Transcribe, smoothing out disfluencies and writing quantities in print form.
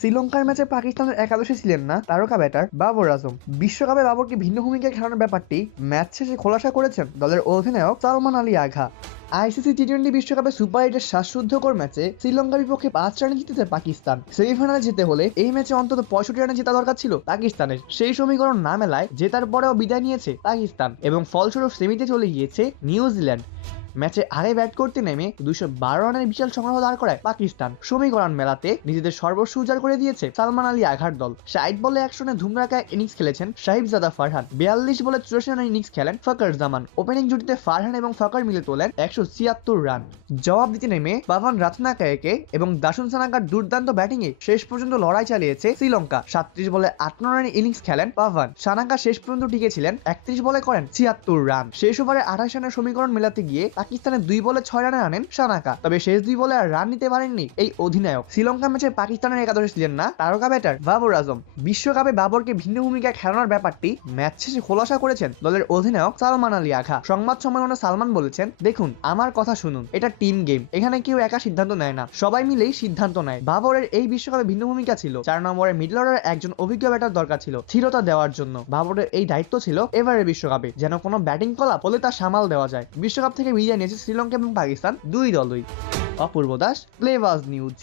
শ্রীলঙ্কার ম্যাচে পাকিস্তানের একাদশে ছিলেন না তারকা ব্যাটার বাবর আজম। বিশ্বকাপে বাবরকে ভিন্ন ভূমিকায় খেলানোর ব্যাপারটি ম্যাচ শেষে খোলাসা করেছেন দলের অধিনায়ক সালমান আলী আগা। আইসিসি টি-20 বিশ্বকাপে সুপার 8-এর শ্বাসরুদ্ধকর ম্যাচে শ্রীলঙ্কার বিপক্ষে 5 রানে জিতেছে পাকিস্তান। সেমিফাইনালে যেতে হলে এই ম্যাচে অন্তত 65 রানে জেতা দরকার ছিল পাকিস্তানের। সেই সমীকরণ না মেলায় জেতার পরেও বিদায় নিয়েছে পাকিস্তান এবং ফলস্বরূপ সেমিতে চলে গিয়েছে নিউজিল্যান্ড। ম্যাচে আগে ব্যাট করতে নেমে 212 রানের বিশাল সংগ্রহ দাঁড় করায় পাকিস্তান। সমীকরণ মেলাতে নিজেদের সর্বস্ব উজাড় করে দিয়েছে সালমান আলী আঘার দল। 60 বলে 100 রানে ধুমরাকায় ইনিংস খেলেছেন সাহিবজাদা ফারহান। 42 বলে 84 রানের ইনিংস খেলেন ফকর জামান। ওপেনিং জুটিতে ফারহান এবং ফকর মিলে তোলেন 176 রান। জবাব দিতে নেমে পাভান রাতনাকায়েকে এবং দাসুন সানাকার দুর্দান্ত ব্যাটিংয়ে শেষ পর্যন্ত লড়াই চালিয়েছে শ্রীলঙ্কা। 37 বলে 58 রানের ইনিংস খেলেন পাভান। সানাকা শেষ পর্যন্ত টিকেছিলেন। 31 বলে করেন 76 রান। শেষ ওভারে 28 রানের সমীকরণ মেলাতে গিয়ে পাকিস্তানের 2 বলে 6 রানে আনেন সানাকা। তবে শেষ 2 বলে আর রান নিতে পারেননি এই অধিনায়ক। শ্রীলঙ্কা ম্যাচে পাকিস্তানের একাদশে ছিলেন না তারকা ব্যাটার বাবর আজম। বিশ্বকাপে বাবরকে ভিন্ন ভূমিকায় খেলানোর ব্যাপারটি ম্যাচ শেষে খোলাসা করেছেন দলের অধিনায়ক সালমান আলী আগা। সংবাদ সম্মেলনে সালমান বলেছেন, দেখুন আমার কথা শুনুন, এটা টিম গেম, এখানে কেউ একা সিদ্ধান্ত নেয় না, সবাই মিলেই সিদ্ধান্ত নেয়। বাবরের এই বিশ্বকাপে ভিন্ন ভূমিকা ছিল। 4 নম্বরে মিডল অর্ডারে একজন অভিজ্ঞ ব্যাটার দরকার ছিল স্থিরতা দেওয়ার জন্য। বাবরের এই দায়িত্ব ছিল এবারের বিশ্বকাপে যেন কোনো ব্যাটিং কলাপ হলে তা সামাল দেওয়া যায়। বিশ্বকাপ থেকে বিদায় নিয়েছে শ্রীলঙ্কা এবং পাকিস্তান দুই দলই। অপূর্ব দাস, প্লেবাজ নিউজ।